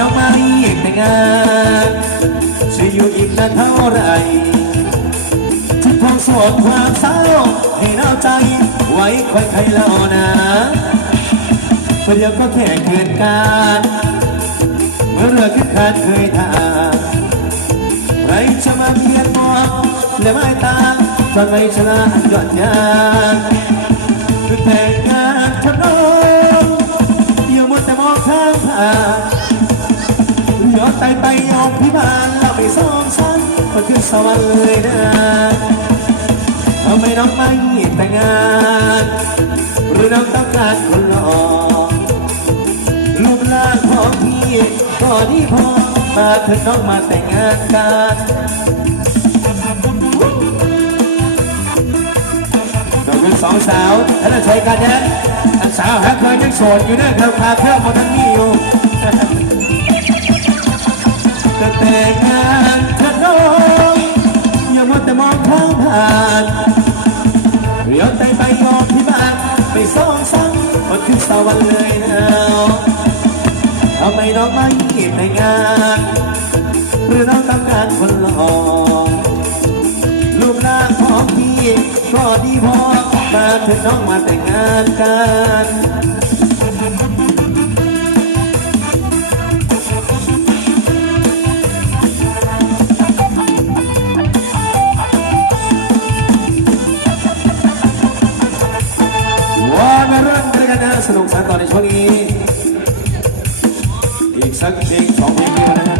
น้องไม่แต่งงานจะอยู่อีกนานเท่าไรที่คงโสดความเศร้าให้เน่าใจ ไว้คอยใครเล่านะประเดี๋ยวก็แค่เกิดการเมื่อเรือขึ้นขาดเคยทางใครจะมาเพียนมองและไม่ตามตอนไม่ชนะหย่อนยานคือแต่งงาน ย้อนไตไปยอมพิบาลเราไม่สองชั้นก็ขึ้นสวรรค์เลยนะทำไมน้องไม่แต่งงาน หรือน้องต้องการคนหล่อรูปร่างของพี่ก็ดีพอมาเถิดน้องมาแต่งงานกันเราเป็นสองสาวท่านใช้กันนะสาวหาเคยยังโสดอยู่นะครับพาเครื่องมาทั้งนี้อยู่ แต่แต่งานเธอน้องอย่ามัวแต่มองข้างผ่านเรียวใจไปยอมที่บ้านไปซ่องซ้ำมันคือสวรรค์เลยนะทำไมน้องไม่แต่งงานหรือน้องต้องการคนหล่อรูปร่าของพี่ก็ดีพอมาเถิดน้องมาแต่งงานกัน สนุกสนานต่อในช่วงนี้ อีกสักเพลงสองเพลงนะฮะ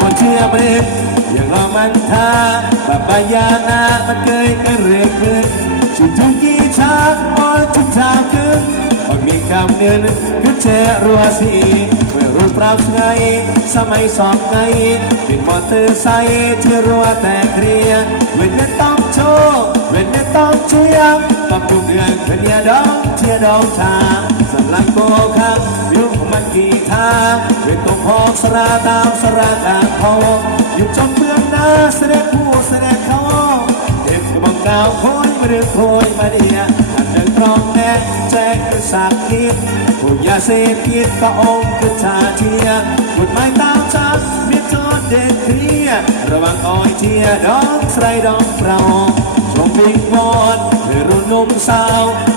คนเชื่อประเด็นอย่างเรามันท่าแบบายานามันเคยกันเรื่อขึ้นชุดทุกกี่มองทุกทางขึ้น สอบไงเป็นมอเตอร์ไซค์ที่รัวแต่เคลียร์เว้นแต่ต้องโชว์เว้นแต่ต้องช่วยต้องดูเดือนเป็นยดองเทียดองทางสลังโกคักวิวของมันกี่ทางเป็นตัวพองสราตามสราตามพองอยู่จมเบื้องหน้าแสดงผู้ សៅខូនឬខូនមារីតែនៅត្រង់តែចែកប្រសាទទៀតពុញ្ញាសេទៀតក៏អូនគិតថាជាមិនមិនតោចាប់មានចតទេធារវាងអយជាដងស្រីដងប្រោជុំពីវត្តឬរនុំសៅ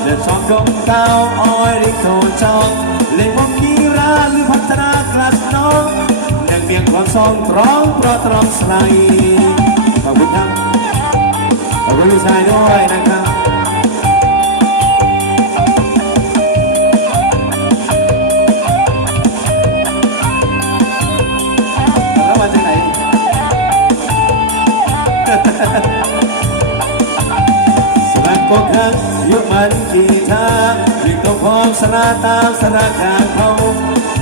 ដែលសងដងកៅអយរីកូនចង់លេងមកគីរាឬផាត់ត្រាក្លាស់ណងនឹងមានខ្លួនសងត្រង់ប្រត្រង់ស្រី พี่ชายนะครับแล้วมาจากไหนสนักบอกฮักยุมันกี่ทางยิ่งต้องพร้อมสนาตามสนาการเขา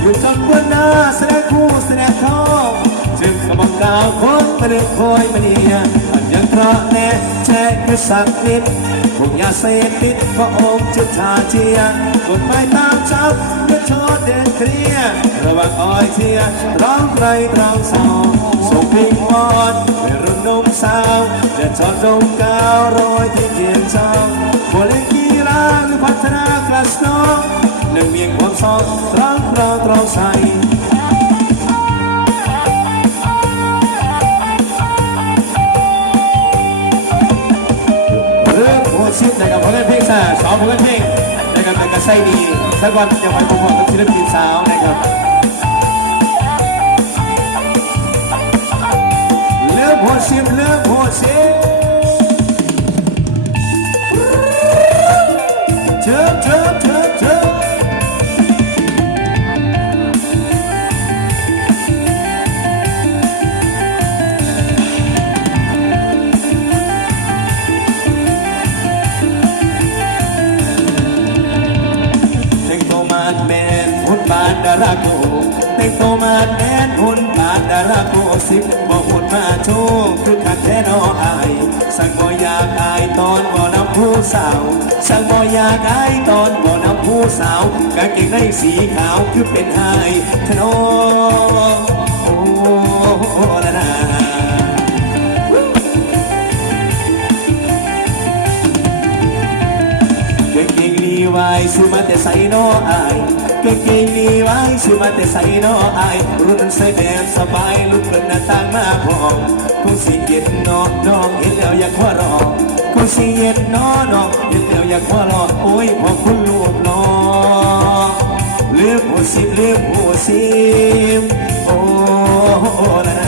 อยู่จนบนหน้าแสดงคู่แสดงเขาจึงกำลังกล่าวคนมาเดินคอยมาเนีย យើងត្រណែចែកគឺសັດនិតមកយ៉ាសេតិតក៏អូនជិតថាជាគុំបាយតាមចោលមិនឈរទេគ្រារវាងអើយជាត្រង់ក្រៃត្រង់សងសុំពីមាត់វារនំសាវដែលចោលដុំកៅរយទីជាចោលបលិគីរានបាត់ត្រាក្លាស្នងនឹងមានបំសងត្រង់ត្រង់ត្រង់សៃ รื่องหัวชิดนะครับผลงานเพลงสาสองผลงานเพลงนะครับแต่กระไซดีสักวันจะไปพบกับศิลปินสาวนะครับเลือกหัวชิดเลือกหัวชิดเนดาราโกสิบบอกหุ่นมาโชว์คือขัดแท้นออายสั่งบ่อยากอายตอนบ่นำผู้สาวสั่งบ่อยากอายตอนบ่นำผู้สาวกางเกงในสีขาวคือเป็นไฮทนอ ใส่นออายกางเก่งลีวายซื้อมาแต่ใส่นออายรุ่นใส่แบบสบายลุกเปิดหน้าต่างมาพองคงสิเย็นนอนน้องเห็นแล้วอยากขอรองคงสิเย็นนอนน้องเห็นแล้วอยากขอรองโอ้ยพอคุณลูกน้องลืมหัวสิบลืมหัวสิบโอ้ละนา